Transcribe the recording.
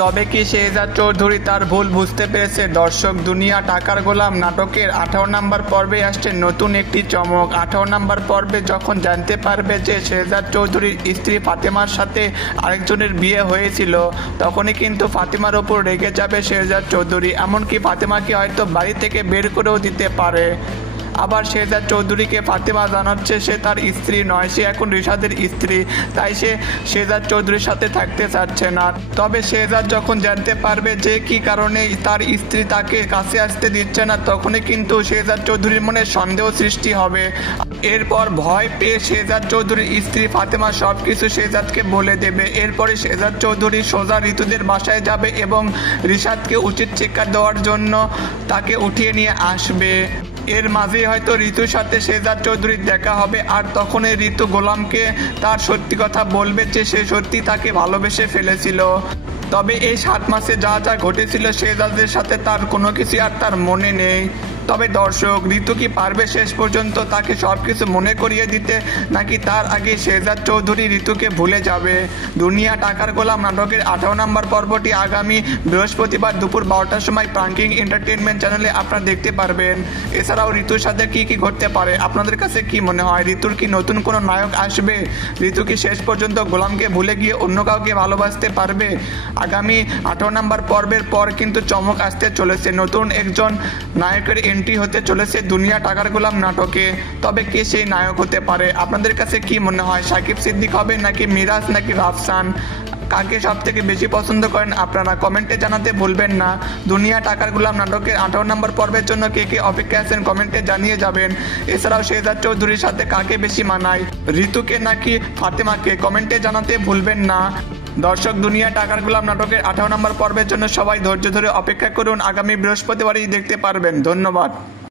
তবে কি শেহজাদ চৌধুরী তার ভুল বুঝতে পেরেছে? দর্শক, দুনিয়া টাকার গোলাম নাটকের 18 নম্বর পর্বে আসছে নতুন একটি চমক। 18 নম্বর পর্বে যখন জানতে পারবে যে শেহজাদ চৌধুরীর স্ত্রী ফাতেমার সাথে আরেকজনের বিয়ে হয়েছিল, তখনই কিন্তু ফাতেমার ওপর রেগে যাবে শেহজাদ চৌধুরী। এমনকি ফাতেমাকে হয়তো বাড়ি থেকে বের করেও দিতে পারে। আবার শেহজাদ চৌধুরীকে ফাতেমা জানাচ্ছে সে তার স্ত্রী নয়, সে এখন রিশাদের স্ত্রী, তাই সে শেহজাদ চৌধুরীর সাথে থাকতে চাচ্ছে না। তবে শেহজাদ যখন জানতে পারবে যে কি কারণে তার স্ত্রী তাকে কাছে আসতে দিচ্ছে না, তখনই কিন্তু শেহজাদ চৌধুরীর মনে সন্দেহ সৃষ্টি হবে। এরপর ভয় পেয়ে শেহজাদ চৌধুরীর স্ত্রী ফাতেমা সব কিছু শেহজাদকে বলে দেবে। এরপরে শেহজাদ চৌধুরী সোজা ঋতুদের বাসায় যাবে এবং রিশাদকে উচিত শিক্ষা দেওয়ার জন্য তাকে উঠিয়ে নিয়ে আসবে। এর মাঝেই হয়তো ঋতুর সাথে শেহজাদ চৌধুরীর দেখা হবে, আর তখনই ঋতু গোলামকে তার সত্যি কথা বলবে যে সে সত্যি তাকে ভালোবেসে ফেলেছিল। তবে এই 7 মাসে যা যা ঘটেছিল শেহজাদের সাথে তার কোনো কিছু আর তার মনে নেই। তবে দর্শক, ঋতু কি পারবে শেষ পর্যন্ত তাকে সব কিছু মনে করিয়ে দিতে, নাকি তার আগে শেহজাদ চৌধুরী ঋতুকে ভুলে যাবে? দুনিয়া টাকার গোলাম নাটকের 18 নম্বর পর্বটি আগামী বৃহস্পতিবার দুপুর 12টার সময় প্রাঙ্কিং এন্টারটেনমেন্ট চ্যানেলে আপনারা দেখতে পারবেন। এছাড়াও ঋতুর সাথে কি কি ঘটতে পারে, আপনাদের কাছে কি মনে হয়? ঋতুর কি নতুন কোনো নায়ক আসবে? ঋতু কি শেষ পর্যন্ত গোলামকে ভুলে গিয়ে অন্য কাউকে ভালোবাসতে পারবে? আগামী 18 নম্বর পর্বের পর কিন্তু চমক আসতে চলেছে, নতুন একজন নায়কের এন্ট্রি হতে চলেছে দুনিয়া টাকার গোলাম নাটকে। তবে কে সেই নায়ক হতে পারে? আপনাদের কাছে কি মনে হয়? সাকিব সিদ্দিক হবে, নাকি মিরাজ, নাকি রাফসান? কাকে সব থেকে বেশি পছন্দ করেন আপনারা? কমেন্টে জানাতে ভুলবেন না। দুনিয়া টাকার গোলাম নাটকের 18 নম্বর পর্বের জন্য কে কে অপেক্ষা আছেন কমেন্টে জানিয়ে যাবেন। এছাড়াও শেহজাদ চৌধুরীর সাথে কাকে বেশি মানায়, ঋতুকে নাকি ফাতেমাকে? কমেন্টে জানাতে ভুলবেন না। দর্শক, দুনিয়া টাকার গোলাম নাটকের 18 নম্বর পর্বের জন্য সবাই ধৈর্য ধরে অপেক্ষা করুন, আগামী বৃহস্পতিবারই দেখতে পারবেন। ধন্যবাদ।